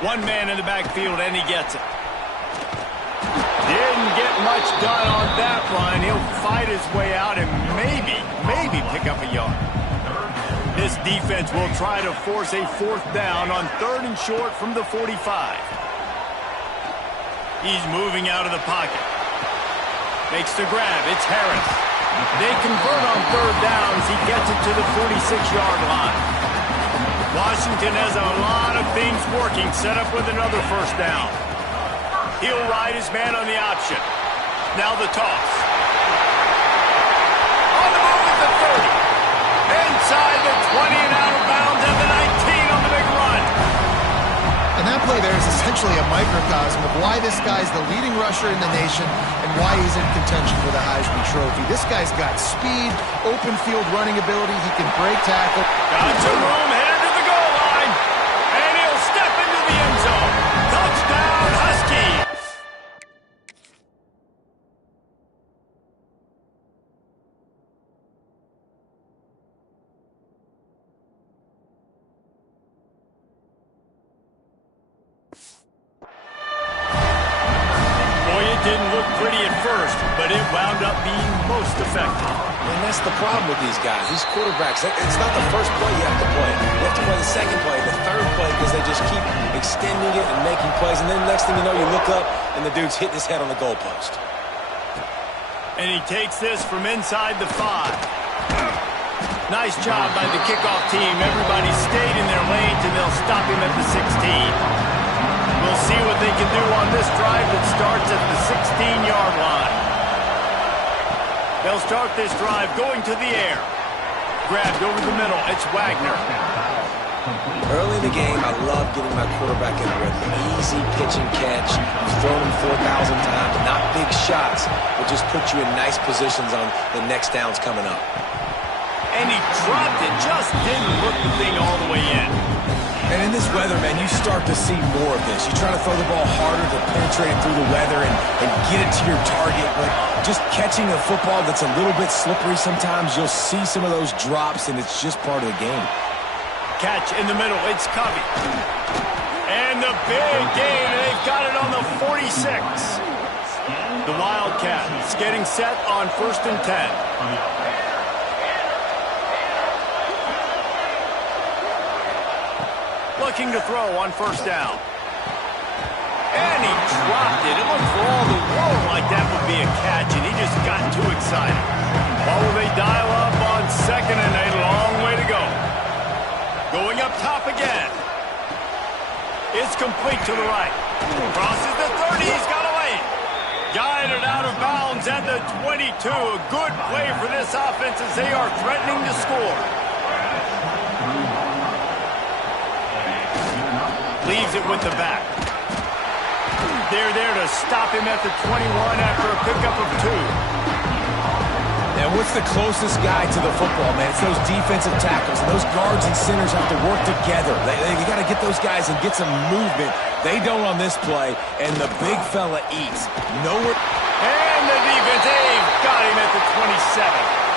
One man in the backfield, and he gets it. Didn't get much done on that run. He'll fight his way out and maybe pick up a yard. This defense will try to force a 4th down on 3rd and short from the 45. He's moving out of the pocket. Makes the grab. It's Harris. They convert on 3rd down as he gets it to the 46-yard line. Washington has a lot of things working, set up with another 1st down. He'll ride his man on the option. Now the toss. On the move at the 30. Inside the 20 and out of bounds at the 19 on the big run. And that play there is essentially a microcosm of why this guy's the leading rusher in the nation and why he's in contention for the Heisman Trophy. This guy's got speed, open field running ability. He can break tackle. Got some room, headed to the goal line. And he'll step into the end zone. Touchdown, Huskies. Didn't look pretty at first, but it wound up being most effective. And that's the problem with these guys, these quarterbacks. It's not the first play you have to play. You have to play the second play, the third play, because they just keep extending it and making plays. And then next thing you know, you look up, and the dude's hitting his head on the goalpost. And he takes this from inside the 5. Nice job by the kickoff team. Everybody stayed in their lanes, and they'll stop him at the 16. We'll see what they can do on this drive that starts at the 16-yard line. They'll start this drive going to the air. Grabbed over the middle. It's Wagner. Early in the game, I love getting my quarterback in a rhythm. Easy pitch and catch. I've thrown him 4,000 times. Not big shots, but just put you in nice positions on the next downs coming up. And he dropped it. Just didn't hook the thing all the way in. And in this weather, man, you start to see more of this. You try to throw the ball harder to penetrate it through the weather and get it to your target. But just catching a football that's a little bit slippery sometimes, you'll see some of those drops, and it's just part of the game. Catch in the middle. It's Covey. And the big gain, and they've got it on the 46. The Wildcats getting set on 1st and 10. Looking to throw on 1st down. And he dropped it. It looked for all the world like that would be a catch, and he just got too excited. What will they dial up on 2nd and a long way to go? Going up top again. It's complete to the right. Crosses the 30. He's got away. Guided out of bounds at the 22. A good play for this offense as they are threatening to score. Leaves it with the back. They're there to stop him at the 21 after a pickup of 2. And what's the closest guy to the football, man? It's those defensive tackles. And those guards and centers have to work together. They got to get those guys and get some movement. They don't on this play, and the big fella eats. Nowhere. And the defense, they've got him at the 27.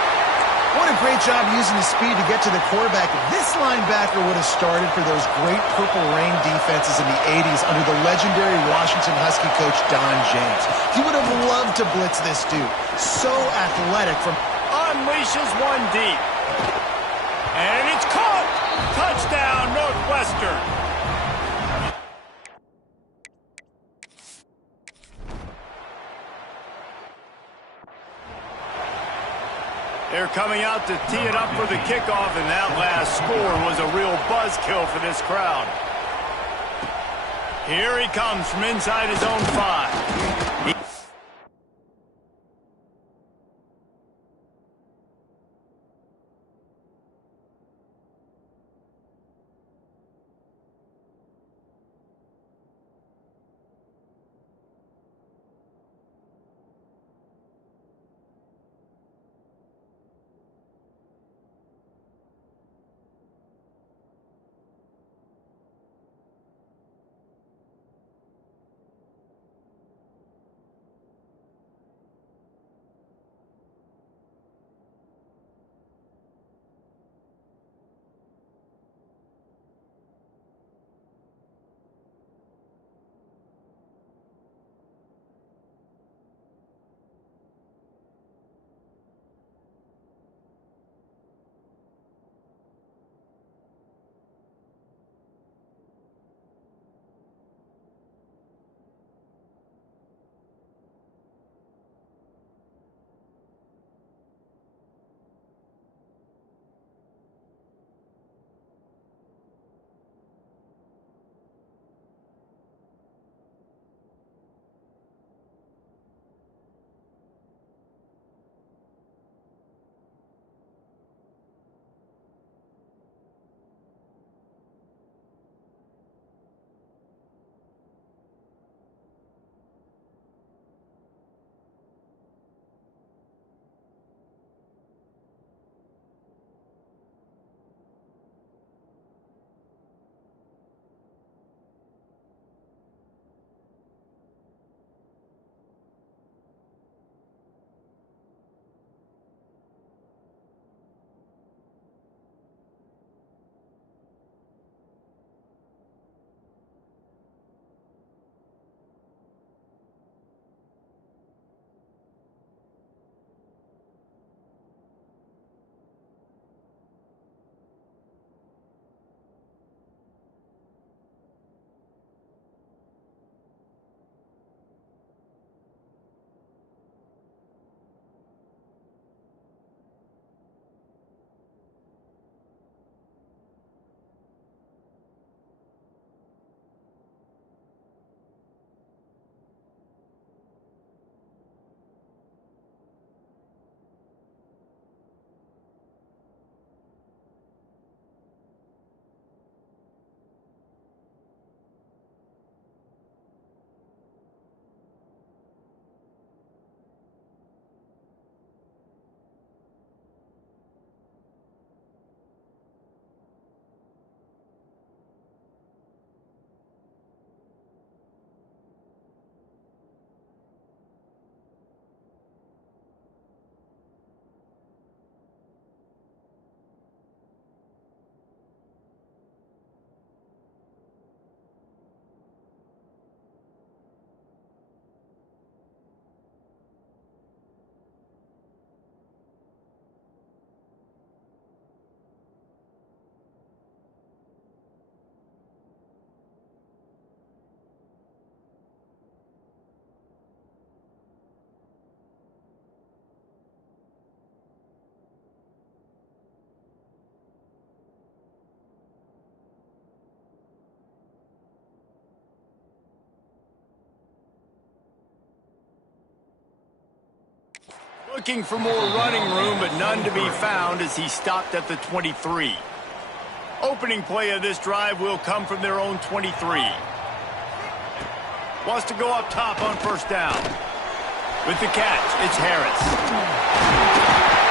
What a great job using his speed to get to the quarterback. This linebacker would have started for those great Purple Rain defenses in the 80s under the legendary Washington Husky coach Don James. He would have loved to blitz this dude. So athletic from... Unleashes one deep. And it's caught. Touchdown, Northwestern. They're coming out to tee it up for the kickoff, and that last score was a real buzzkill for this crowd. Here he comes from inside his own 5. looking for more running room, but none to be found as he stopped at the 23. Opening play of this drive will come from their own 23. Wants to go up top on first down. With the catch, it's Harris.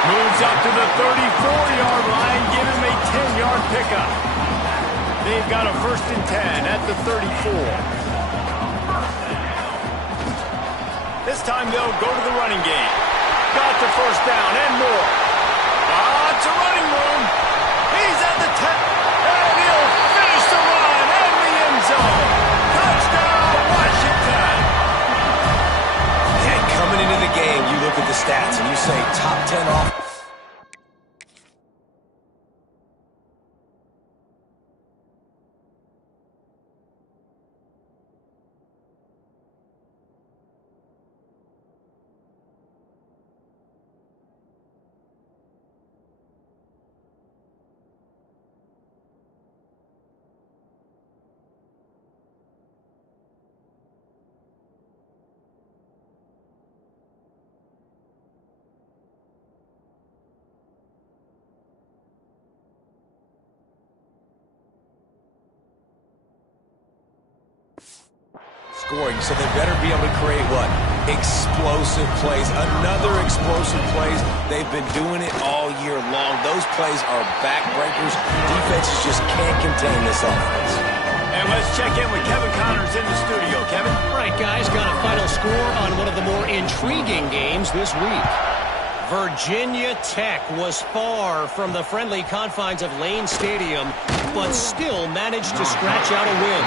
Moves up to the 34-yard line, give him a 10-yard pickup. They've got a 1st and 10 at the 34. This time they'll go to the running game. Got the 1st down and more. It's a running room. He's at the 10. And he'll finish the run in the end zone. Touchdown, Washington. And coming into the game, you look at the stats and you say top 10 off. Scoring, so they better be able to create what? Explosive plays. Another explosive plays. They've been doing it all year long. Those plays are backbreakers. Defenses just can't contain this offense. And let's check in with Kevin Connors in the studio. Kevin? Right, guys, got a final score on one of the more intriguing games this week. Virginia Tech was far from the friendly confines of Lane Stadium, but still managed to scratch out a win.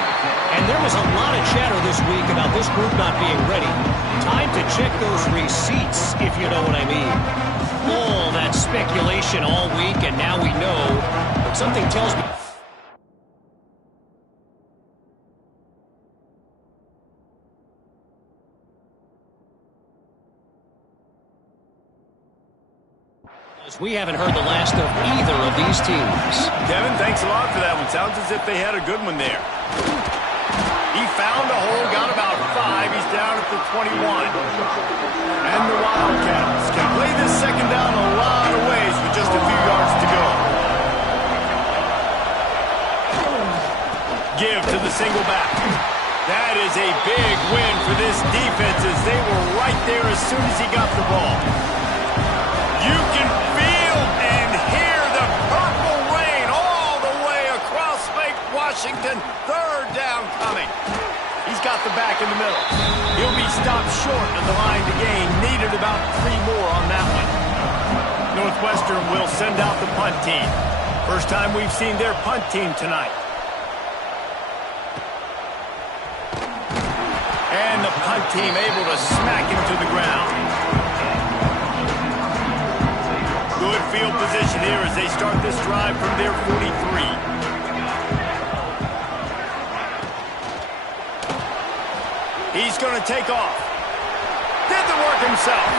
And there was a lot of chatter this week about this group not being ready. Time to check those receipts, if you know what I mean. All that speculation all week, and now we know. But something tells me... We haven't heard the last of either of these teams. Kevin, thanks a lot for that one. Sounds as if they had a good one there. He found a hole, got about 5. He's down at the 21. And the Wildcats can play this second down a lot of ways with just a few yards to go. Give to the single back. That is a big win for this defense as they were right there as soon as he got the ball. You can feel and hear the purple rain all the way across Lake Washington. 3rd down coming. He's got the back in the middle. He'll be stopped short of the line to gain. Needed about 3 more on that one. Northwestern will send out the punt team. First time we've seen their punt team tonight. And the punt team able to smack him to the ground. Good field position here as they start this drive from their 43. He's going to take off. Did the work himself.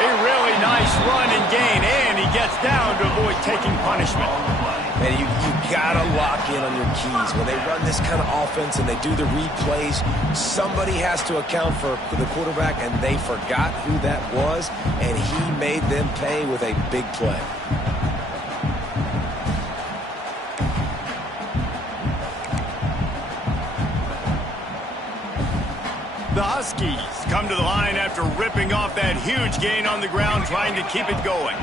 A really nice run and gain, and he gets down to avoid taking punishment. Man, you got to lock in on your keys. When they run this kind of offense and they do the read plays, somebody has to account for the quarterback, and they forgot who that was, and he made them pay with a big play. The Huskies come to the line after ripping off that huge gain on the ground, trying to keep it going.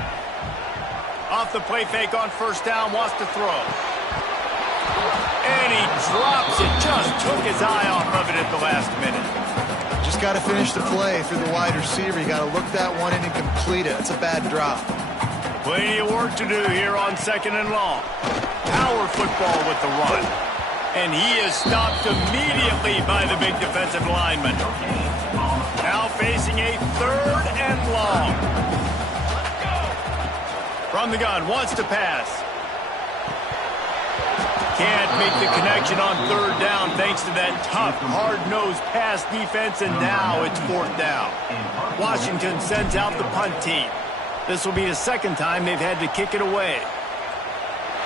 Off the play fake on first down, wants to throw. And he drops it, just took his eye off of it at the last minute. Just got to finish the play through the wide receiver. You got to look that one in and complete it. That's a bad drop. Plenty of work to do here on 2nd and long. Power football with the run. And he is stopped immediately by the big defensive lineman. Now facing a 3rd and long. From the gun, wants to pass. Can't make the connection on 3rd down thanks to that tough, hard-nosed pass defense, and now it's 4th down. Washington sends out the punt team. This will be the 2nd time they've had to kick it away.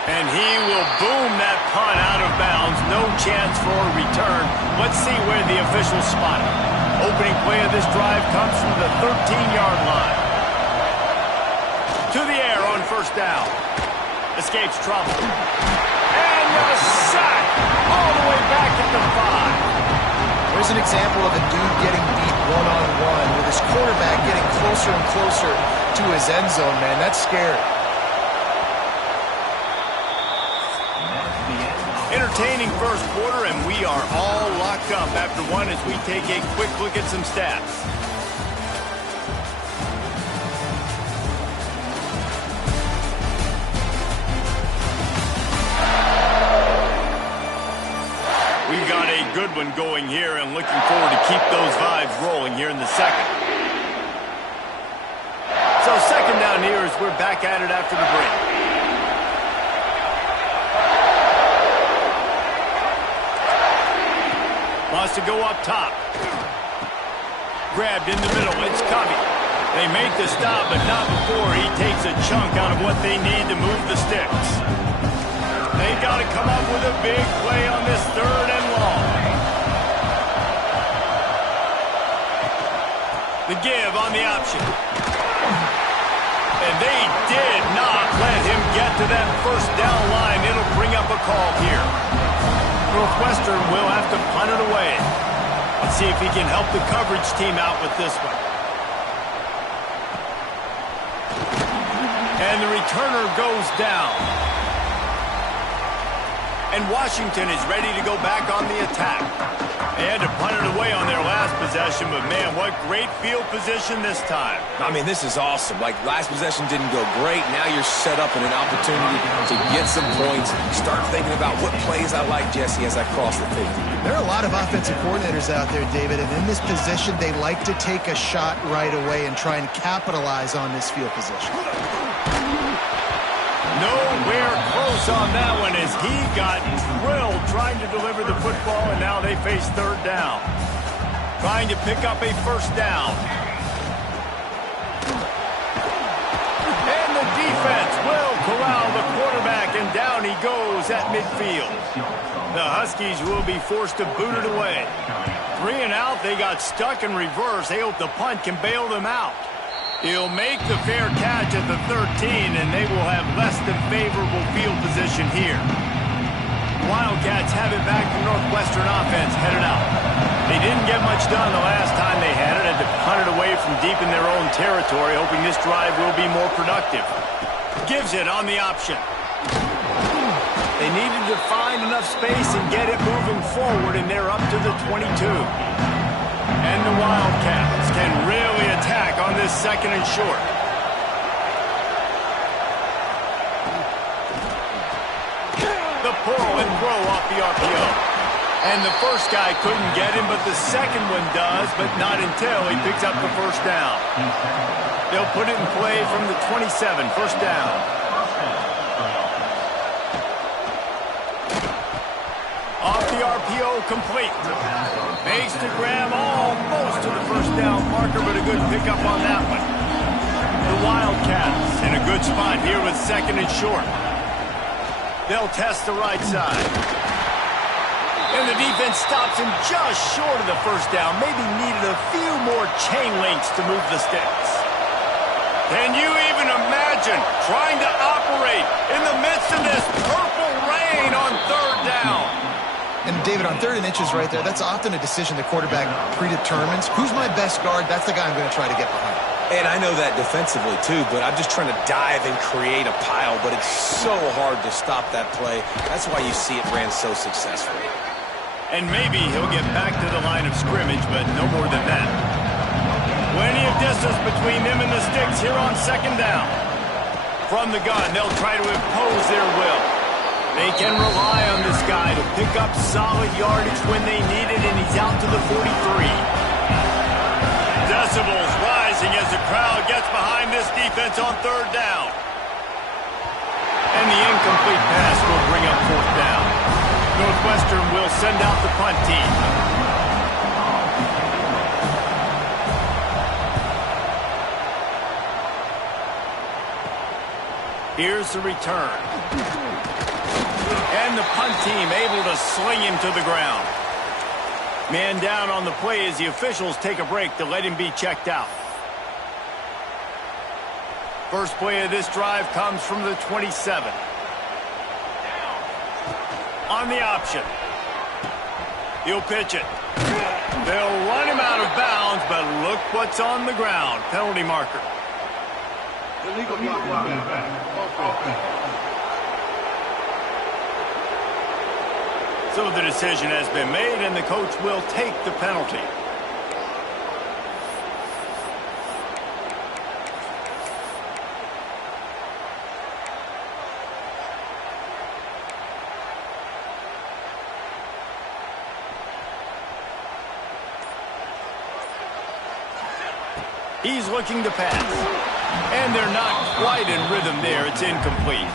And he will boom that punt out of bounds. No chance for a return. Let's see where the officials spot it. Opening play of this drive comes from the 13-yard line. To the air on first down. Escapes trouble. And a sack all the way back at the 5. There's an example of a dude getting beat one-on-one with his quarterback getting closer and closer to his end zone, man. That's scary. Entertaining first quarter, and we are all locked up after one as we take a quick look at some stats. We've got a good one going here and looking forward to keep those vibes rolling here in the second. So second down here as we're back at it after the break. Wants to go up top. Grabbed in the middle. It's Covey. They make the stop, but not before he takes a chunk out of what they need to move the sticks. They've got to come up with a big play on this third and long. The give on the option. And they did not let him get to that first down line. It'll bring up a call here. Northwestern will have to punt it away. Let's see if he can help the coverage team out with this one. And the returner goes down. And Washington is ready to go back on the attack. They had to punt it away on their last possession, but man, what great field position this time. I mean, this is awesome. Like, last possession didn't go great. Now you're set up in an opportunity to get some points. Start thinking about what plays I like, Jesse, as I cross the field. There are a lot of offensive coordinators out there, David, and in this position, they like to take a shot right away and try and capitalize on this field position. Nowhere close on that one as he got drilled trying to deliver the football, and now they face third down. Trying to pick up a first down. And the defense will corral the quarterback, and down he goes at midfield. The Huskies will be forced to boot it away. 3 and out, they got stuck in reverse. They hope the punt can bail them out. He'll make the fair catch at the 13, and they will have less than favorable field position here. Wildcats have it back to Northwestern offense headed out. They didn't get much done the last time they had it, had to punt it away from deep in their own territory, hoping this drive will be more productive. Gives it on the option. They needed to find enough space and get it moving forward, and they're up to the 22. And the Wildcats can really attack on this second and short. The pull and throw off the RPO. And the first guy couldn't get him, but the second one does, but not until he picks up the first down. They'll put it in play from the 27, first down. Off the RPO, complete. Makes the grab almost to the first down marker, but a good pickup on that one. The Wildcats in a good spot here with second and short. They'll test the right side. And the defense stops him just short of the first down. Maybe needed a few more chain links to move the sticks. Can you even imagine trying to operate in the midst of this purple rain on third down? And, David, on 3rd and inches right there, that's often a decision the quarterback predetermines. Who's my best guard? That's the guy I'm going to try to get behind. And I know that defensively, too, but I'm just trying to dive and create a pile, but it's so hard to stop that play. That's why you see it ran so successfully. And maybe he'll get back to the line of scrimmage, but no more than that. Plenty of distance between them and the sticks here on second down. From the gun, they'll try to impose their will. They can rely on this guy to pick up solid yardage when they need it, and he's out to the 43. Decibels rising as the crowd gets behind this defense on third down. And the incomplete pass will bring up fourth down. Northwestern will send out the punt team. Here's the return. And the punt team able to sling him to the ground. Man down on the play as the officials take a break to let him be checked out. First play of this drive comes from the 27. On the option. He'll pitch it. They'll run him out of bounds, but look what's on the ground. Penalty marker. Illegal So the decision has been made, and the coach will take the penalty. He's looking to pass. And they're not quite in rhythm there. It's incomplete.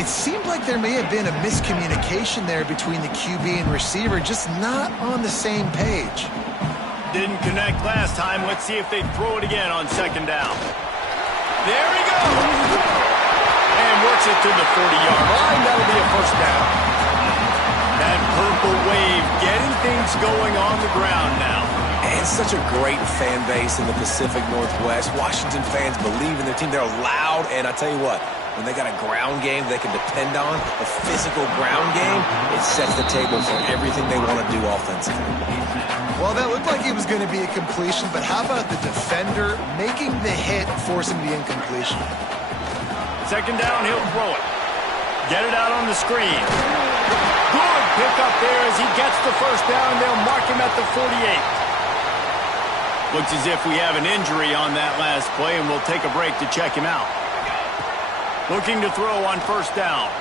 It seemed like there may have been a miscommunication there between the QB and receiver, just not on the same page. Didn't connect last time. Let's see if they throw it again on second down. There he goes. And works it to the 40-yard line. That'll be a first down. That purple wave getting things going on the ground now. And such a great fan base in the Pacific Northwest. Washington fans believe in their team. They're loud, and I tell you what, when they got a ground game they can depend on, a physical ground game, it sets the table for everything they want to do offensively. Well, that looked like it was going to be a completion, but how about the defender making the hit, forcing the incompletion? Second down, he'll throw it. Get it out on the screen. Good pickup there as he gets the first down. They'll mark him at the 48. Looks as if we have an injury on that last play, and we'll take a break to check him out. Looking to throw on first down.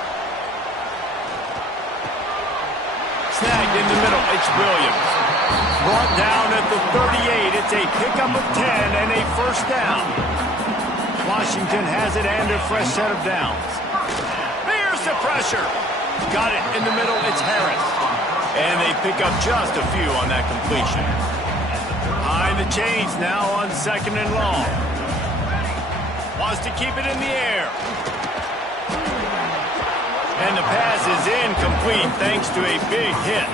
Snagged in the middle. It's Williams. Brought down at the 38. It's a pickup of 10 and a first down. Washington has it and a fresh set of downs. Here's the pressure. Got it in the middle. It's Harris. And they pick up just a few on that completion. Behind the chains now on second and long. Wants to keep it in the air. And the pass is incomplete thanks to a big hit.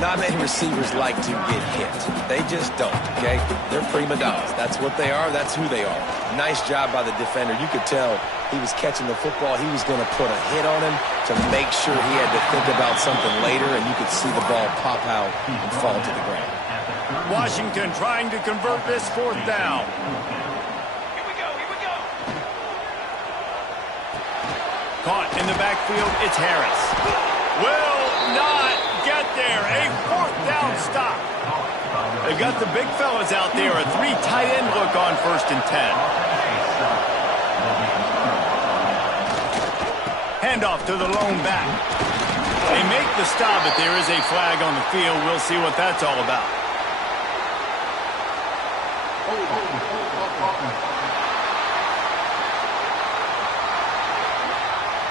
Not many receivers like to get hit. They just don't, okay? They're prima donnas. That's what they are. That's who they are. Nice job by the defender. You could tell he was catching the football. He was going to put a hit on him to make sure he had to think about something later, and you could see the ball pop out and fall to the ground. Washington trying to convert this fourth down. Here we go. Caught in the backfield, it's Harris. Will not get there. A fourth down stop. They've got the big fellas out there. A 3 tight end look on first and 10. Handoff to the lone back. They make the stop, but there is a flag on the field. We'll see what that's all about.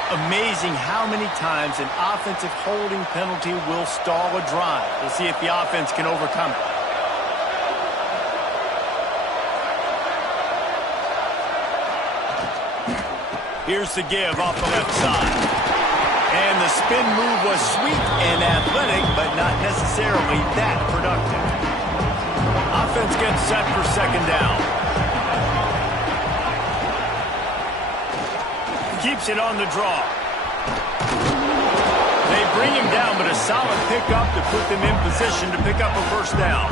Amazing how many times an offensive holding penalty will stall a drive. We'll see if the offense can overcome it. Here's the give off the left side. And the spin move was sweet and athletic, but not necessarily that productive. Offense gets set for second down. Keeps it on the draw. They bring him down, but a solid pickup to put them in position to pick up a first down.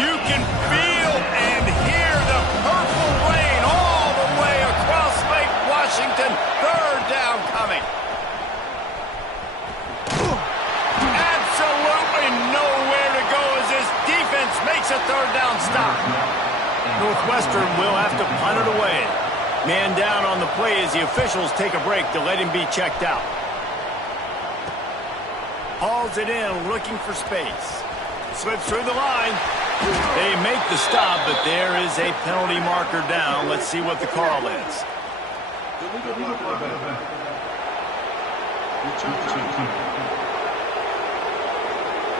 You can feel and hear the purple rain all the way across Lake Washington. Third down coming. Absolutely nowhere to go as this defense makes a third down stop. Northwestern will have to punt it away. Man down on the play as the officials take a break to let him be checked out. Hauls it in, looking for space. Slips through the line. They make the stop, but there is a penalty marker down. Let's see what the call is.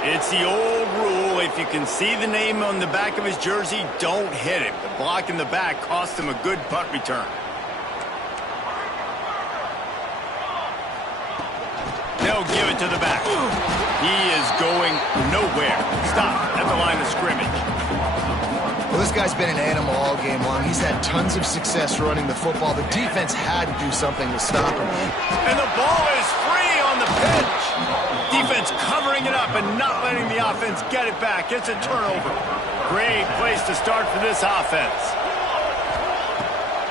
It's the old rule. If you can see the name on the back of his jersey, don't hit him. The block in the back cost him a good punt return. They'll give it to the back. He is going nowhere. Stop at the line of scrimmage. Well, this guy's been an animal all game long. He's had tons of success running the football. The defense had to do something to stop him. And the ball is free on the pitch. Defense covering it up and not letting the offense get it back. It's a turnover. Great place to start for this offense.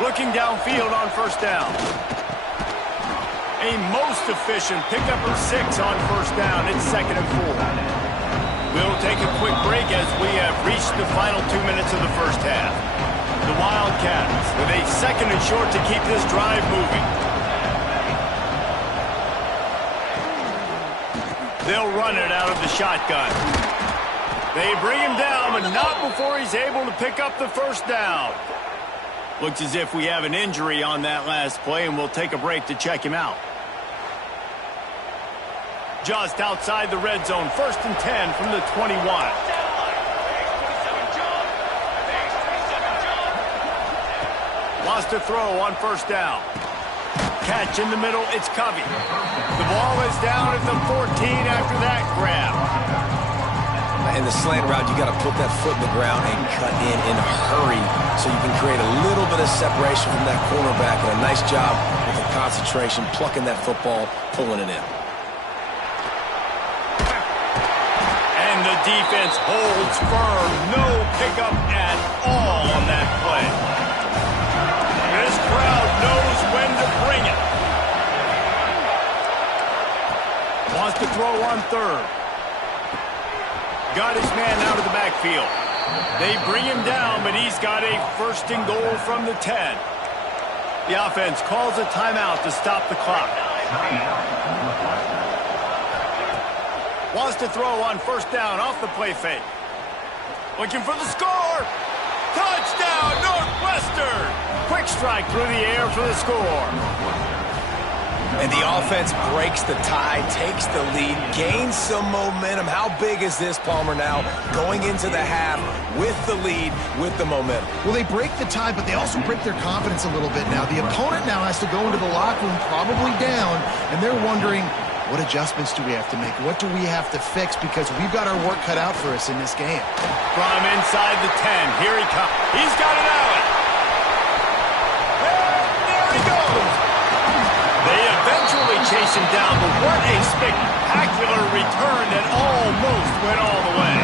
Looking downfield on first down. A most efficient pickup of 6 on first down. It's 2nd and 4. We'll take a quick break as we have reached the final 2 minutes of the first half. The Wildcats with a 2nd and short to keep this drive moving. They'll run it out of the shotgun. They bring him down, but not before he's able to pick up the first down. Looks as if we have an injury on that last play, and we'll take a break to check him out. Just outside the red zone, 1st and 10 from the 21. Lost a throw on first down. Catch in the middle, it's Covey. The ball is down at the 14 after that grab. In the slant route, you got to put that foot in the ground and cut in a hurry so you can create a little bit of separation from that cornerback. And a nice job with the concentration, plucking that football, pulling it in. And the defense holds firm. No pickup at all on that play. This crowd knows when to bring it. Wants to throw on 3rd. Got his man out of the backfield. They bring him down, but he's got a 1st and goal from the 10. The offense calls a timeout to stop the clock. Wants to throw on first down off the play fake. Looking for the score. Touchdown, Northwestern. Quick strike through the air for the score. And the offense breaks the tie, takes the lead, gains some momentum. How big is this, Palmer, now going into the half with the lead, with the momentum? Well, they break the tie, but they also break their confidence a little bit now. The opponent now has to go into the locker room probably down, and they're wondering, what adjustments do we have to make? What do we have to fix? Because we've got our work cut out for us in this game. From inside the 10, here he comes. He's got it out. And there he goes. They eventually chase him down, but what a spectacular return that almost went all the way.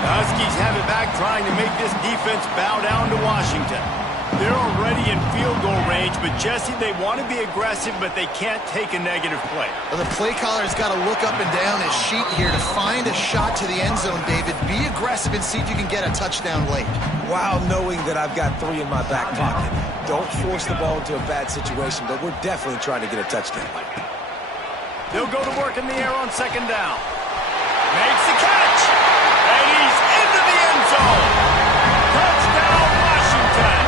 The Huskies have it back, trying to make this defense bow down to Washington. They're already in field goal range, but Jesse, they want to be aggressive, but they can't take a negative play. Well, the play caller's got to look up and down his sheet here to find a shot to the end zone, David. Be aggressive and see if you can get a touchdown late. While knowing that I've got 3 in my back pocket. Don't force the ball into a bad situation, but we're definitely trying to get a touchdown. They'll go to work in the air on 2nd down. Makes the catch, and he's into the end zone. Touchdown, Washington.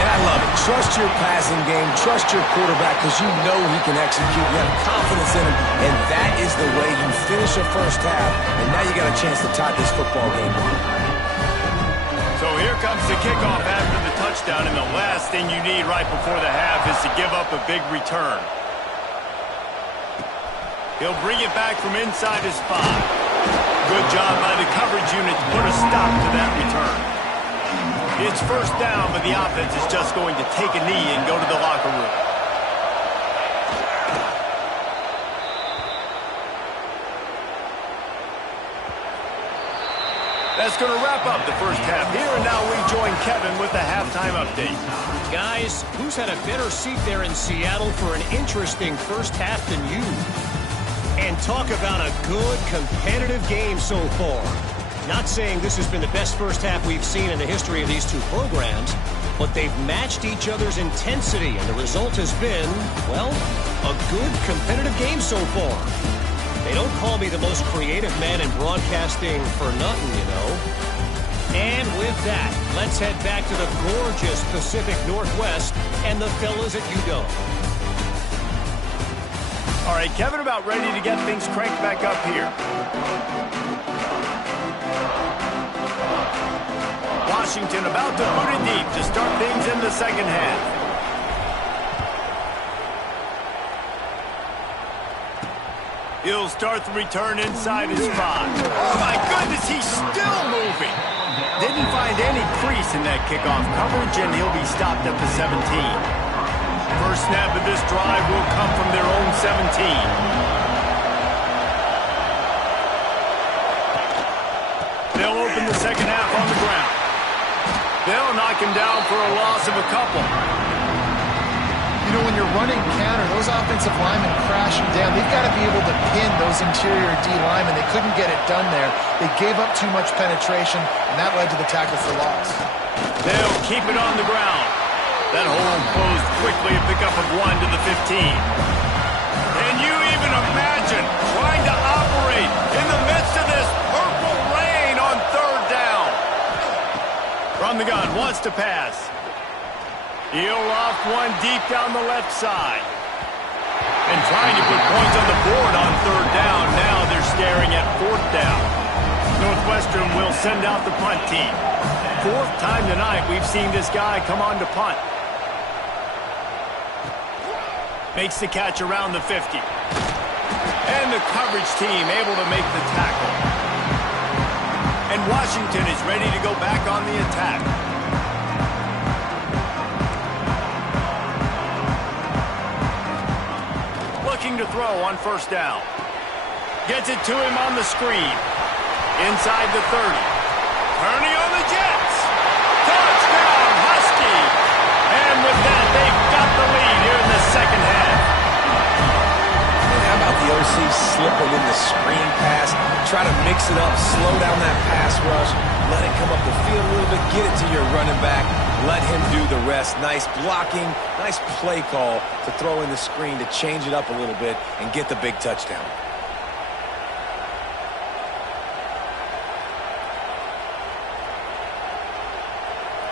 And I love it. Trust your passing game. Trust your quarterback because you know he can execute. You have confidence in him, and that is the way you finish a first half. And now you got a chance to tie this football game. So here comes the kickoff after the touchdown, and the last thing you need right before the half is to give up a big return. He'll bring it back from inside his spot. Good job by the coverage unit to put a stop to that return. It's first down, but the offense is just going to take a knee and go to the locker room. That's going to wrap up the first half here, and now we join Kevin with the halftime update. Guys, who's had a better seat there in Seattle for an interesting first half than you? And talk about a good, competitive game so far. Not saying this has been the best first half we've seen in the history of these two programs, but they've matched each other's intensity, and the result has been, well, a good, competitive game so far. They don't call me the most creative man in broadcasting for nothing, you know. And with that, let's head back to the gorgeous Pacific Northwest and the fellas at UW. All right, Kevin, about ready to get things cranked back up here. Washington about to put it deep to start things in the second half. He'll start the return inside his spot. Oh, my goodness, he's still moving. Didn't find any crease in that kickoff coverage, and he'll be stopped at the 17. First snap of this drive will come from their own 17. They'll open the second half on the ground. They'll knock him down for a loss of a couple. You know, when you're running counter, those offensive linemen crashing down, they've got to be able to pin those interior D linemen. They couldn't get it done there. They gave up too much penetration, and that led to the tackle for loss. They'll keep it on the ground. That hole closed quickly, a pickup of 1 to the 15. Can you even imagine trying to operate in the midst of this purple rain on third down? From the gun, wants to pass. He'll loft one deep down the left side. And trying to put points on the board on third down. Now they're staring at fourth down. Northwestern will send out the punt team. Fourth time tonight we've seen this guy come on to punt. Makes the catch around the 50. And the coverage team able to make the tackle. And Washington is ready to go back on the attack. Looking to throw on first down. Gets it to him on the screen. Inside the 30. Turning on the Jets. Touchdown, Husky. And with that, they've got the lead here in the second half. And how about the OC slipping in the screen pass? Try to mix it up, slow down that pass rush, let it come up the field a little bit, get it to your running back, let him do the rest. Nice blocking, nice play call to throw in the screen to change it up a little bit and get the big touchdown.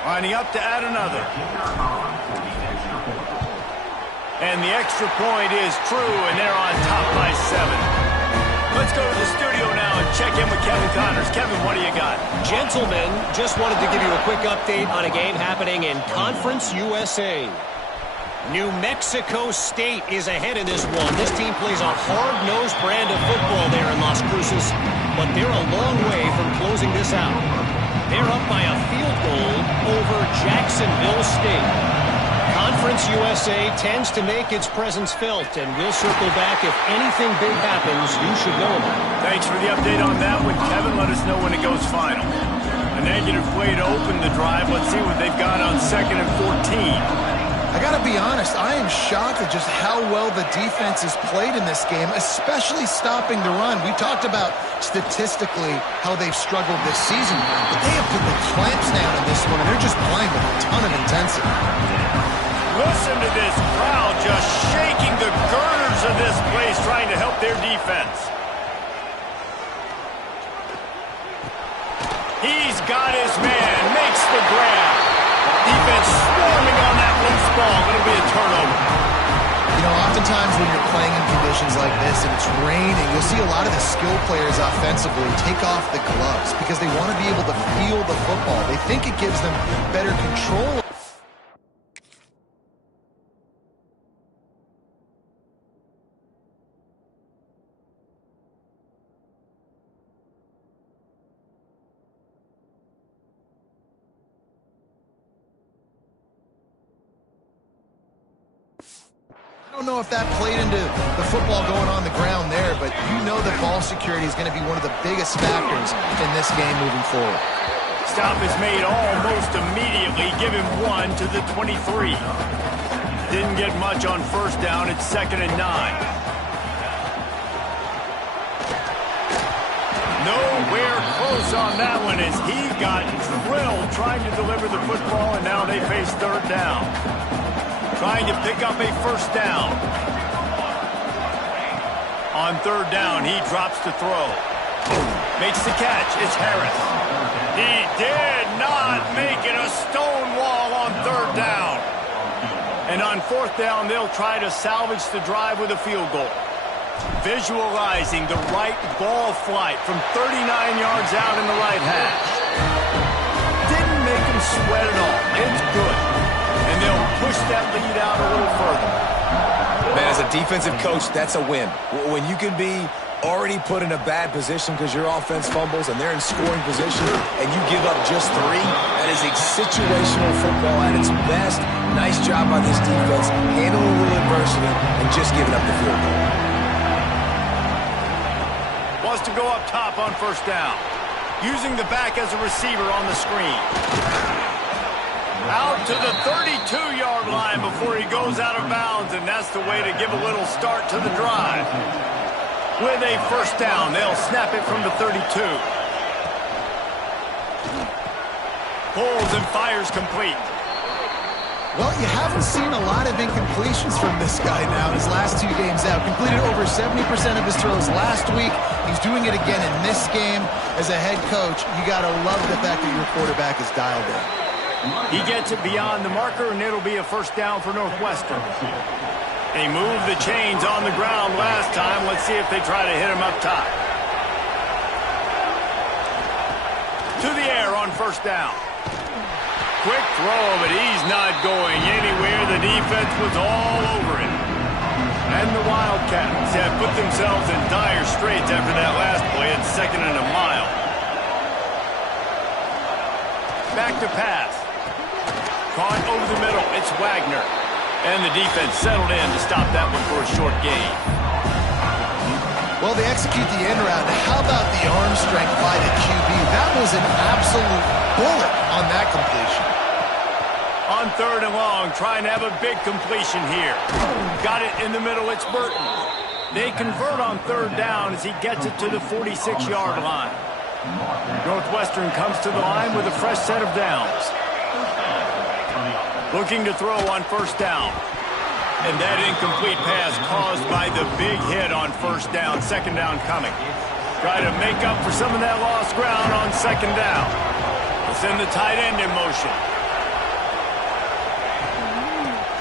Lining up to add another. And the extra point is true, and they're on top by 7. Let's go to the studio now and check in with Kevin Connors. Kevin, what do you got? Gentlemen, just wanted to give you a quick update on a game happening in Conference USA. New Mexico State is ahead in this one. This team plays a hard-nosed brand of football there in Las Cruces, but they're a long way from closing this out. They're up by a field goal over Jacksonville State. Conference USA tends to make its presence felt, and we'll circle back if anything big happens you should know about. Thanks for the update on that one, Kevin. Let us know when it goes final. A negative play to open the drive. Let's see what they've got on 2nd and 14. I got to be honest, I am shocked at just how well the defense has played in this game, especially stopping the run. We talked about statistically how they've struggled this season, but they have put the clamps down in this one, and they're just playing with a ton of intensity. Listen to this crowd just shaking the girders of this place, trying to help their defense. He's got his man, makes the grab. Defense swarming on that loose ball. It'll be a turnover. You know, oftentimes when you're playing in conditions like this and it's raining, you'll see a lot of the skill players offensively take off the gloves because they want to be able to feel the football. They think it gives them better control. I don't know if that played into the football going on the ground there, but you know that ball security is going to be one of the biggest factors in this game moving forward. Stop is made almost immediately. Give him 1 to the 23. Didn't get much on first down. It's 2nd and 9. Nowhere close on that one as he got drilled trying to deliver the football, and now they face third down. Trying to pick up a first down. On third down, he drops to throw. Makes the catch. It's Harris. He did not make it a stone wall on third down. And on fourth down, they'll try to salvage the drive with a field goal. Visualizing the right ball flight from 39 yards out in the right hash. Didn't make him sweat at all. It's good. And they'll push that lead out a little further. Man, as a defensive coach, that's a win. When you can be already put in a bad position because your offense fumbles and they're in scoring position and you give up just 3, that is a situational football at its best. Nice job by this defense, handling a little adversity and just giving up the field goal. Wants to go up top on first down. Using the back as a receiver on the screen. Out to the 32-yard line before he goes out of bounds, and that's the way to give a little start to the drive. With a first down, they'll snap it from the 32. Pulls and fires complete. Well, you haven't seen a lot of incompletions from this guy now in his last 2 games out. Completed over 70% of his throws last week. He's doing it again in this game. As a head coach, you got to love the fact that your quarterback is dialed in. He gets it beyond the marker, and it'll be a first down for Northwestern. They moved the chains on the ground last time. Let's see if they try to hit him up top. To the air on first down. Quick throw, but he's not going anywhere. The defense was all over it. And the Wildcats have put themselves in dire straits after that last play at 2nd and a mile. Back to pass. Caught over the middle. It's Wagner. And the defense settled in to stop that one for a short gain. Well, they execute the end route. How about the arm strength by the QB? That was an absolute bullet on that completion. On 3rd and long, trying to have a big completion here. Got it in the middle. It's Burton. They convert on 3rd down as he gets it to the 46-yard line. Northwestern comes to the line with a fresh set of downs. Looking to throw on first down. And that incomplete pass caused by the big hit on first down. 2nd down coming. Try to make up for some of that lost ground on 2nd down. We'll send the tight end in motion.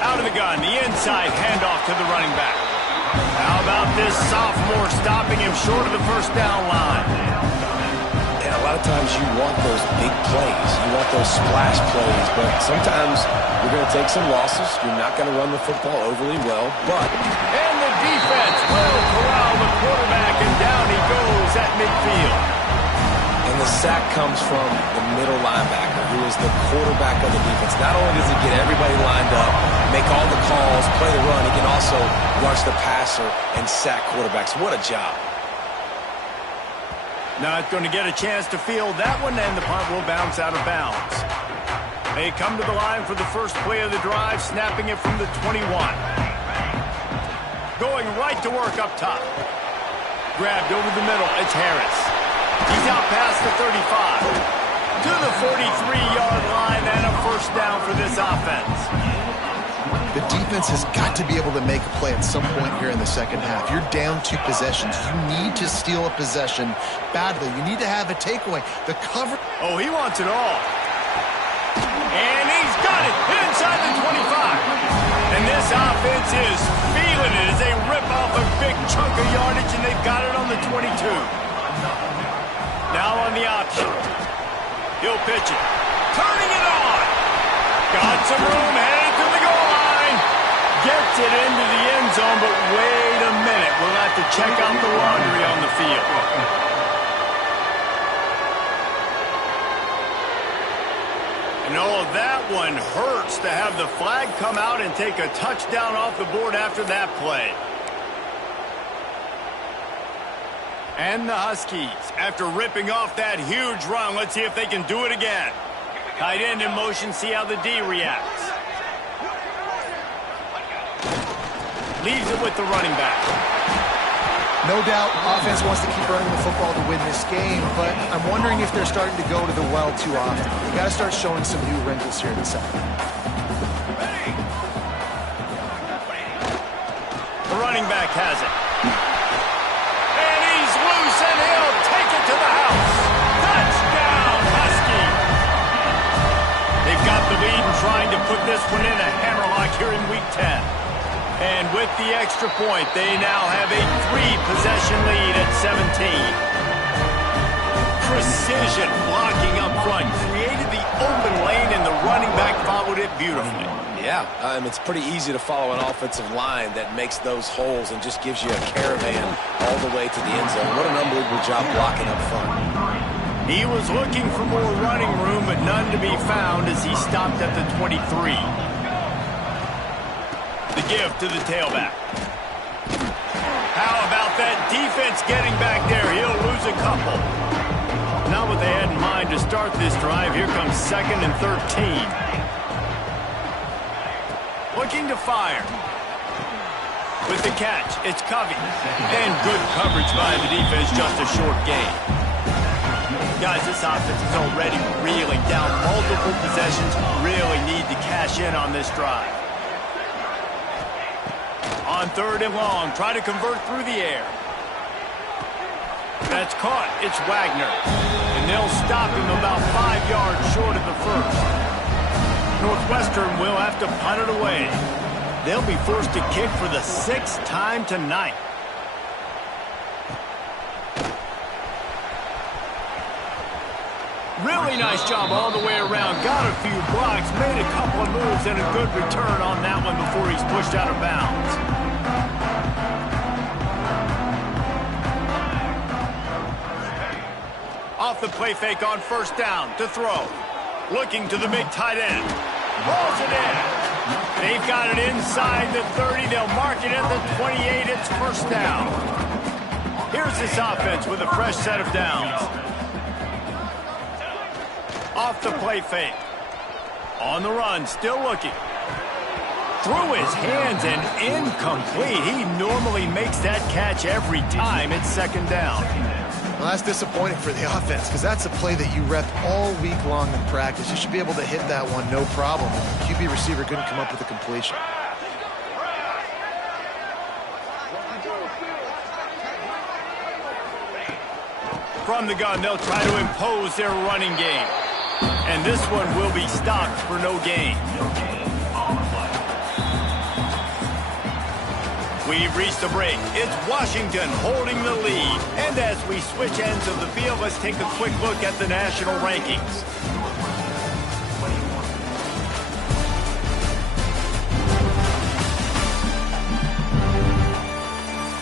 Out of the gun, the inside handoff to the running back. How about this sophomore stopping him short of the first down line? And a lot of times you want those big plays. You want those splash plays, but sometimes you're going to take some losses. You're not going to run the football overly well, but... And the defense will corral the quarterback, and down he goes at midfield. And the sack comes from the middle linebacker, who is the quarterback of the defense. Not only does he get everybody lined up, make all the calls, play the run, he can also rush the passer and sack quarterbacks. What a job. Not going to get a chance to field that one, and the punt will bounce out of bounds. They come to the line for the first play of the drive, snapping it from the 21. Going right to work up top. Grabbed over the middle. It's Harris. He's out past the 35. To the 43-yard line, and a first down for this offense. The defense has got to be able to make a play at some point here in the second half. You're down 2 possessions. You need to steal a possession badly. You need to have a takeaway. The cover... Oh, he wants it all. And he's got it inside the 25. And this offense is feeling it as they rip off a big chunk of yardage, and they've got it on the 22. Now on the option. He'll pitch it. Turning it on. Got some room, headed to the goal line. Gets it into the end zone, but wait a minute. We'll have to check out the laundry on the field. And oh, that one hurts to have the flag come out and take a touchdown off the board after that play. And the Huskies, after ripping off that huge run, let's see if they can do it again. Tight end in motion, see how the D reacts. Leaves it with the running back. No doubt, offense wants to keep running the football to win this game, but I'm wondering if they're starting to go to the well too often. They've got to start showing some new wrinkles here in the second. The running back has it. And he's loose, and he'll take it to the house. Touchdown, Huskies! They've got the lead and trying to put this one in a hammerlock here in Week 10. And with the extra point, they now have a 3-possession lead at 17. Precision blocking up front created the open lane, and the running back followed it beautifully. Yeah, it's pretty easy to follow an offensive line that makes those holes and just gives you a caravan all the way to the end zone. What an unbelievable job blocking up front. He was looking for more running room, but none to be found as he stopped at the 23. The give to the tailback. How about that defense getting back there? He'll lose a couple. Not what they had in mind to start this drive. Here comes 2nd and 13. Looking to fire. With the catch, it's Covey. And good coverage by the defense, just a short gain. Guys, this offense is already reeling down multiple possessions. Really need to cash in on this drive. On 3rd and long, try to convert through the air. That's caught. It's Wagner. And they'll stop him about 5 yards short of the first. Northwestern will have to punt it away. They'll be forced to kick for the 6th time tonight. Really nice job all the way around. Got a few blocks, made a couple of moves, and a good return on that one before he's pushed out of bounds. Off the play fake on 1st down to throw. Looking to the big tight end. Rolls it in. They've got it inside the 30. They'll mark it at the 28. It's 1st down. Here's this offense with a fresh set of downs. Off the play fake. On the run, still looking. Through his hands and incomplete. He normally makes that catch every time. It's 2nd down. Well, that's disappointing for the offense because that's a play that you rep all week long in practice. You should be able to hit that one no problem. The QB receiver couldn't come up with a completion. From the gun, they'll try to impose their running game. And this one will be stopped for no gain. We've reached the break. It's Washington holding the lead. And as we switch ends of the field, let's take a quick look at the national rankings.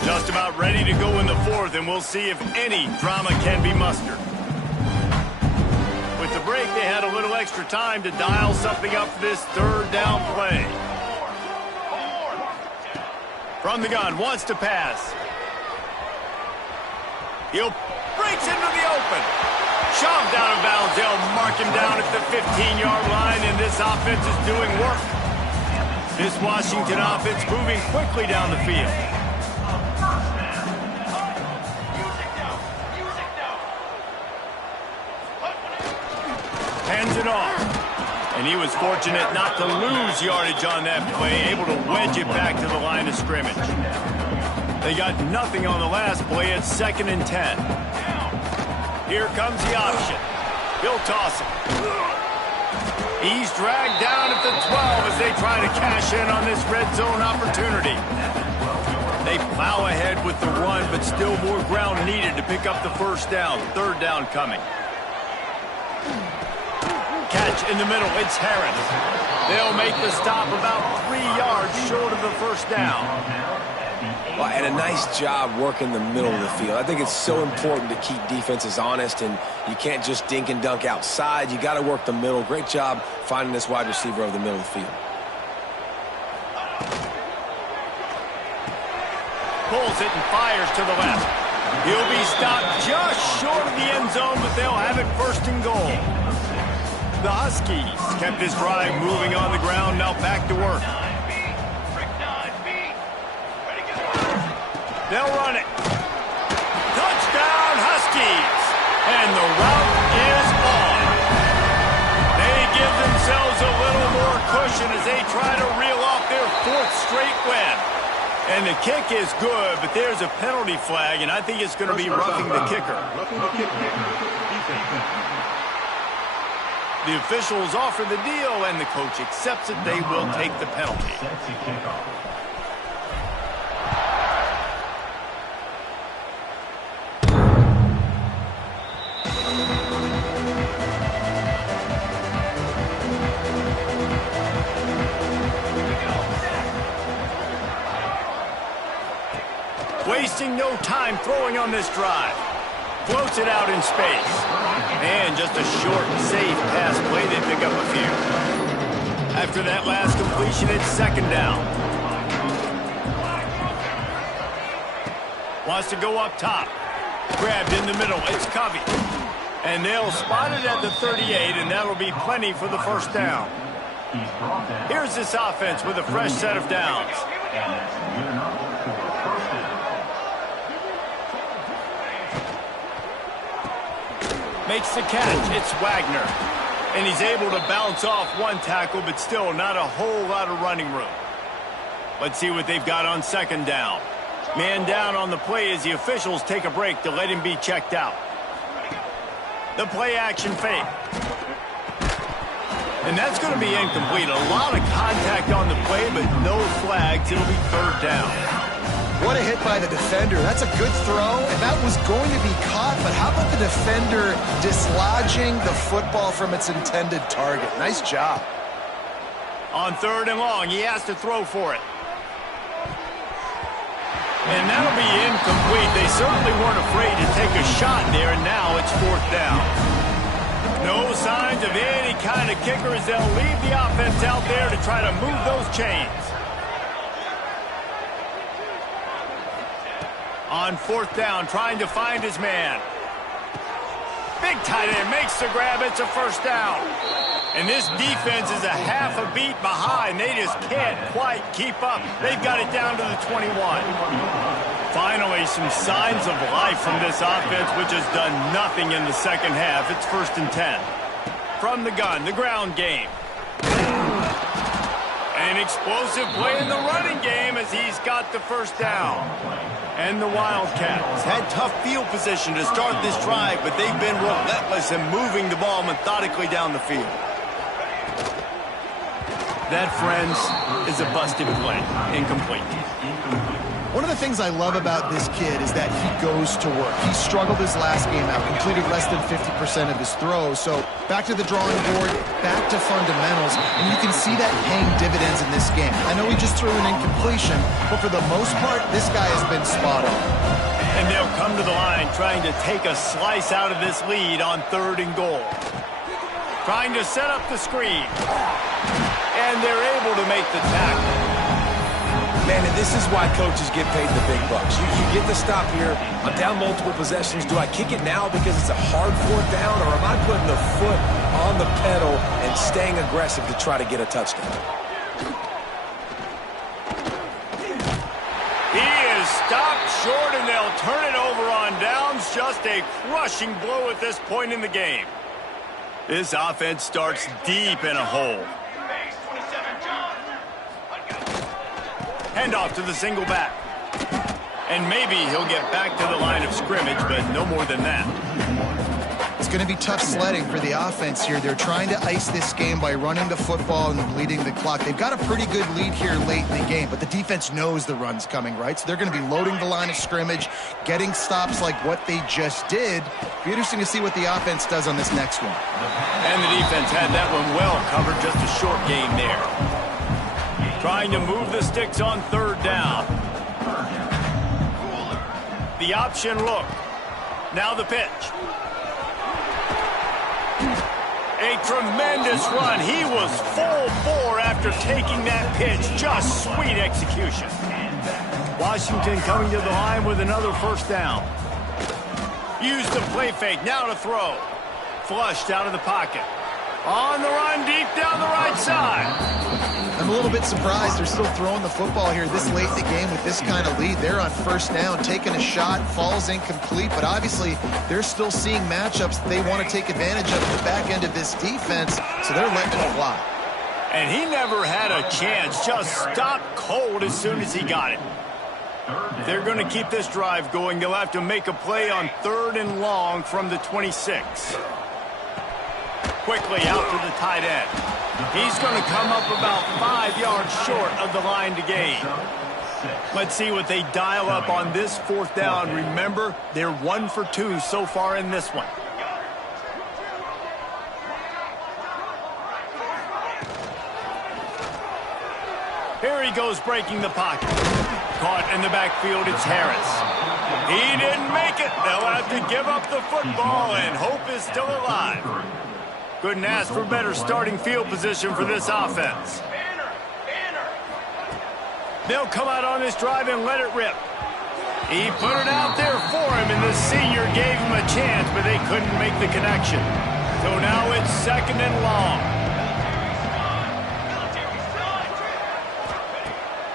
Just about ready to go in the 4th, and we'll see if any drama can be mustered. With the break, they had a little extra time to dial something up for this 3rd down play. From the gun, wants to pass. He'll breaks into the open. Shoved out of bounds. They'll mark him down at the 15-yard line, and this offense is doing work. This Washington offense moving quickly down the field. Hands it off. And he was fortunate not to lose yardage on that play, able to wedge it back to the line of scrimmage. They got nothing on the last play. It's 2nd and 10. Here comes the option. He'll toss it. He's dragged down at the 12 as they try to cash in on this red zone opportunity. They plow ahead with the run, but still more ground needed to pick up the 1st down. 3rd down coming. Catch in the middle, it's Harris. They'll make the stop about 3 yards short of the 1st down. Well, and a nice job working the middle of the field. I think it's so important to keep defenses honest, and you can't just dink and dunk outside. You got to work the middle. Great job finding this wide receiver over the middle of the field. Pulls it and fires to the left. He'll be stopped just short of the end zone, but they'll have it 1st and goal. The Huskies kept this drive moving on the ground, now back to work. They'll run it. Touchdown, Huskies! And the route is on. They give themselves a little more cushion as they try to reel off their 4th straight win. And the kick is good, but there's a penalty flag, and I think it's going to be roughing the kicker. The officials offer the deal, and the coach accepts it. They will take the penalty. wasting no time throwing on this drive. Floats it out in space. And just a short, safe pass play. They pick up a few. After that last completion, it's second down. Wants to go up top. Grabbed in the middle. It's Covey. And they'll spot it at the 38, and that'll be plenty for the first down. Here's this offense with a fresh set of downs. Makes the catch. It's Wagner. And he's able to bounce off one tackle, but still not a whole lot of running room. Let's see what they've got on second down. Man down on the play as the officials take a break to let him be checked out. The play action fake. And that's going to be incomplete. A lot of contact on the play, but no flags. It'll be third down. What a hit by the defender. That's a good throw, and that was going to be caught, but how about the defender dislodging the football from its intended target? Nice job. On third and long, he has to throw for it. And that'll be incomplete. They certainly weren't afraid to take a shot there, and now it's fourth down. No signs of any kind of kickers. They'll leave the offense out there to try to move those chains. On fourth down, trying to find his man. Big tight end makes the grab. It's a first down. And this defense is a half a beat behind. They just can't quite keep up. They've got it down to the 21. Finally, some signs of life from this offense, which has done nothing in the second half. It's 1st and 10. From the gun, the ground game. An explosive play in the running game as he's got the first down. And the Wildcats had tough field position to start this drive, but they've been relentless in moving the ball methodically down the field. That, friends, is a busted play. Incomplete. One of the things I love about this kid is that he goes to work. He struggled his last game out, completed less than 50% of his throws. So back to the drawing board, back to fundamentals, and you can see that paying dividends in this game. I know he just threw an incompletion, but for the most part, this guy has been spot on. And they'll come to the line trying to take a slice out of this lead on third and goal. Trying to set up the screen. And they're able to make the tackle. Man, and this is why coaches get paid the big bucks. You get the stop here. I'm down multiple possessions. Do I kick it now because it's a hard fourth down, or am I putting the foot on the pedal and staying aggressive to try to get a touchdown? He is stopped short, and they'll turn it over on downs. Just a crushing blow at this point in the game. This offense starts deep in a hole. Handoff to the single back. And maybe he'll get back to the line of scrimmage, but no more than that. It's going to be tough sledding for the offense here. They're trying to ice this game by running the football and bleeding the clock. They've got a pretty good lead here late in the game, but the defense knows the run's coming, right? So they're going to be loading the line of scrimmage, getting stops like what they just did. It'll be interesting to see what the offense does on this next one. And the defense had that one well covered. Just a short game there. Trying to move the sticks on third down. The option look. Now the pitch. A tremendous run. He was full bore after taking that pitch. Just sweet execution. Washington coming to the line with another first down. Use the play fake. Now to throw. Flushed out of the pocket. On the run deep down the right side. I'm a little bit surprised they're still throwing the football here this late in the game with this kind of lead. They're on first down, taking a shot, falls incomplete, but obviously they're still seeing matchups that they want to take advantage of at the back end of this defense, so they're letting it fly. And he never had a chance, just stopped cold as soon as he got it. If they're going to keep this drive going, they'll have to make a play on third and long from the 26. Quickly out to the tight end. He's going to come up about 5 yards short of the line to gain. Let's see what they dial up on this fourth down. Remember, they're 1 for 2 so far in this one. Here he goes breaking the pocket. Caught in the backfield, it's Harris. make it. They'll have to give up the football, and hope is still alive. Couldn't ask for better starting field position for this offense. They'll come out on this drive and let it rip. He put it out there for him, and the senior gave him a chance, but they couldn't make the connection. So now it's 2nd and long.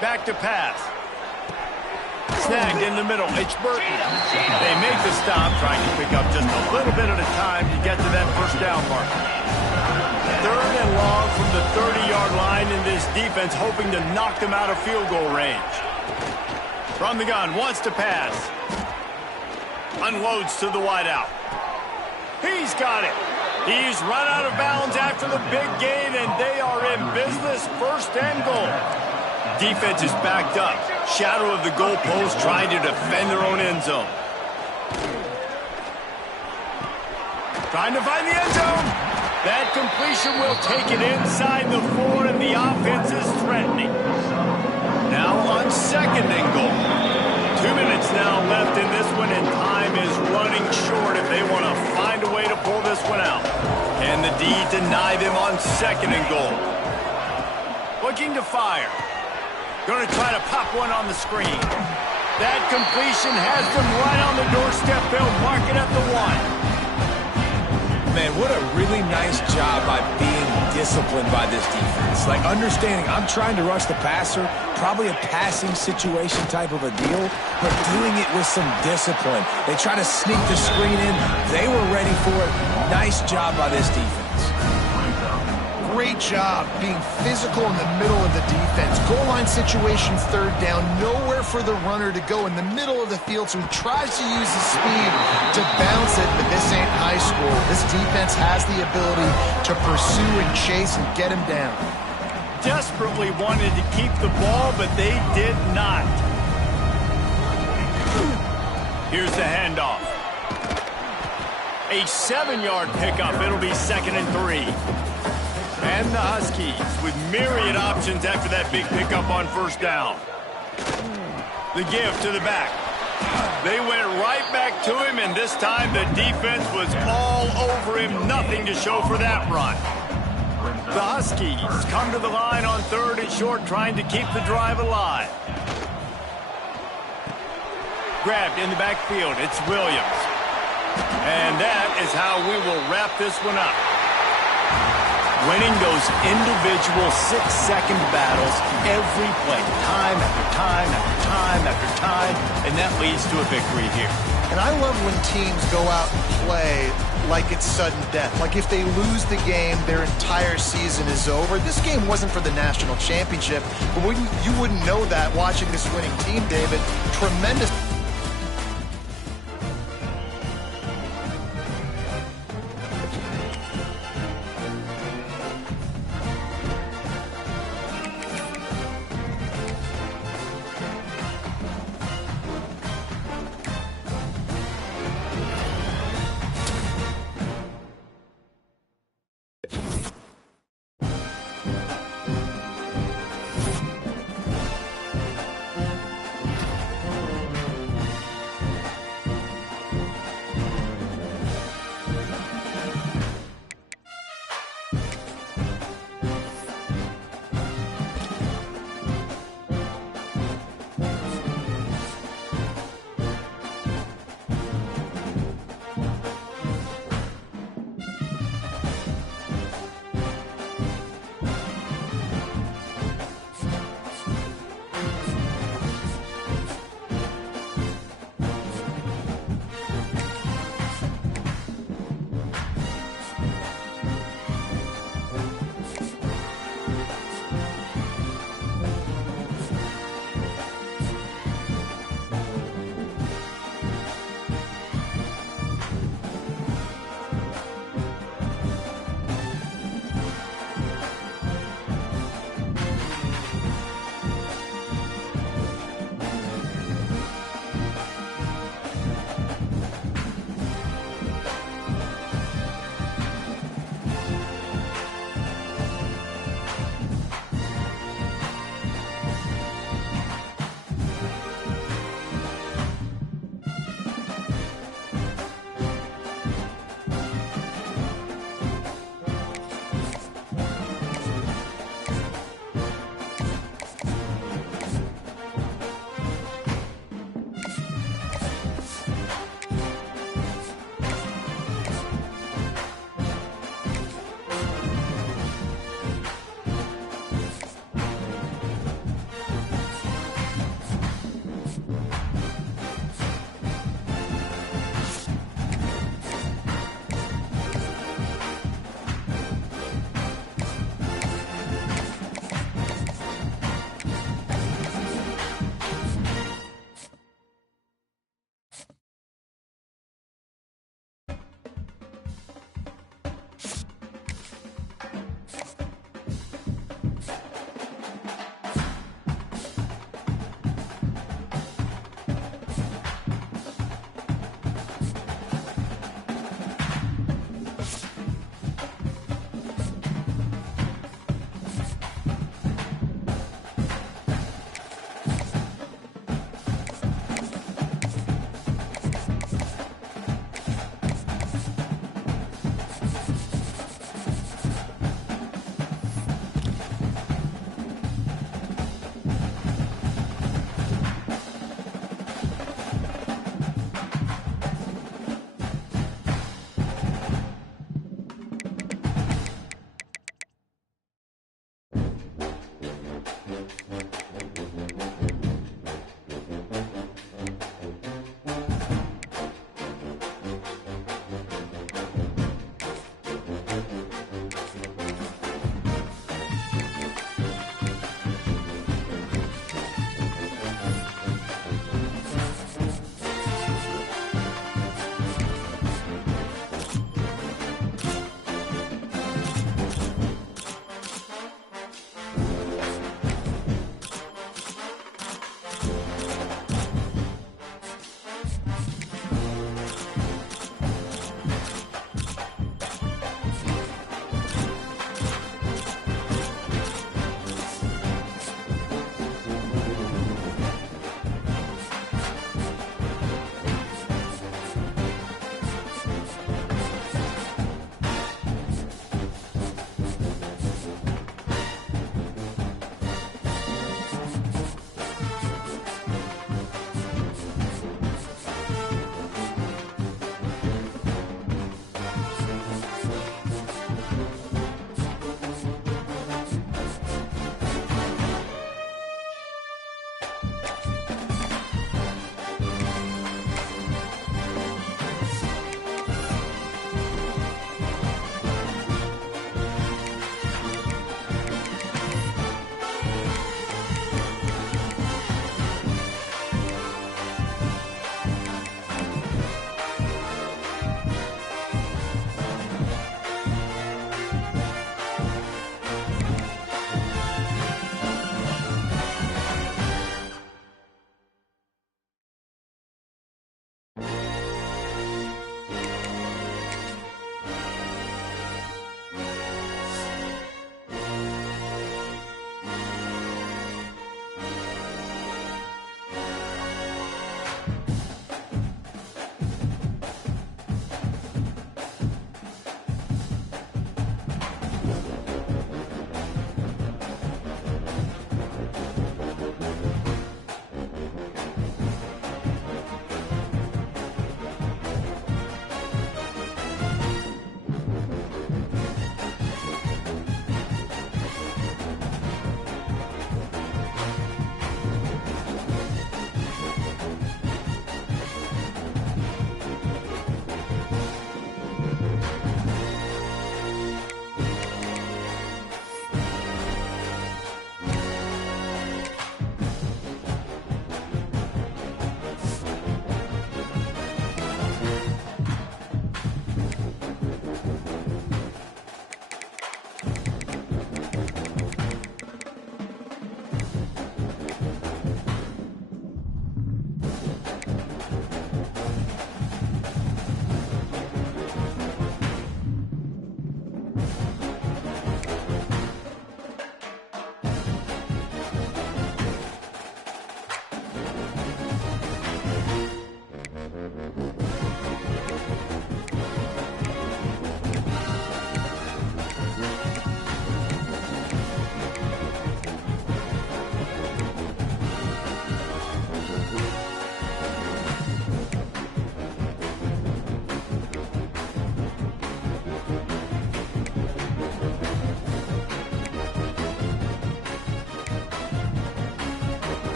Back to pass. Snagged in the middle. It's Burton. They make the stop, trying to pick up just a little bit at a time to get to that first down mark. 3rd and long from the 30-yard line, in this defense hoping to knock them out of field goal range. From the gun, wants to pass. Unloads to the wideout. He's got it. He's run out of bounds after the big gain, and they are in business. 1st and goal. Defense is backed up. Shadow of the goalpost, trying to defend their own end zone. Trying to find the end zone. That completion will take it inside the 4, and the offense is threatening. Now on 2nd and goal. 2 minutes now left in this one, and time is running short if they want to find a way to pull this one out. And the D deny them on 2nd and goal. Looking to fire. Going to try to pop one on the screen. That completion has them right on the doorstep. They'll mark it at the 1. Man, what a really nice job by being disciplined by this defense. Like, understanding I'm trying to rush the passer, probably a passing situation type of a deal, but doing it with some discipline. They try to sneak the screen in. They were ready for it. Nice job by this defense. Great job being physical in the middle of the defense. Goal line situations, 3rd down, nowhere for the runner to go in the middle of the field, so he tries to use his speed to bounce it, but this ain't high school. This defense has the ability to pursue and chase and get him down. Desperately wanted to keep the ball, but they did not. Here's the handoff. A 7-yard pickup. It'll be 2nd and 3. And the Huskies with myriad options after that big pickup on 1st down. The give to the back. They went right back to him, and this time the defense was all over him. Nothing to show for that run. The Huskies come to the line on 3rd and short, trying to keep the drive alive. Grabbed in the backfield. It's Williams. And that is how we will wrap this one up. Winning those individual 6-second battles every play, time after time after time after time, and that leads to a victory here. And I love when teams go out and play like it's sudden death. Like if they lose the game, their entire season is over. This game wasn't for the national championship, but you wouldn't know that watching this winning team, David. Tremendous.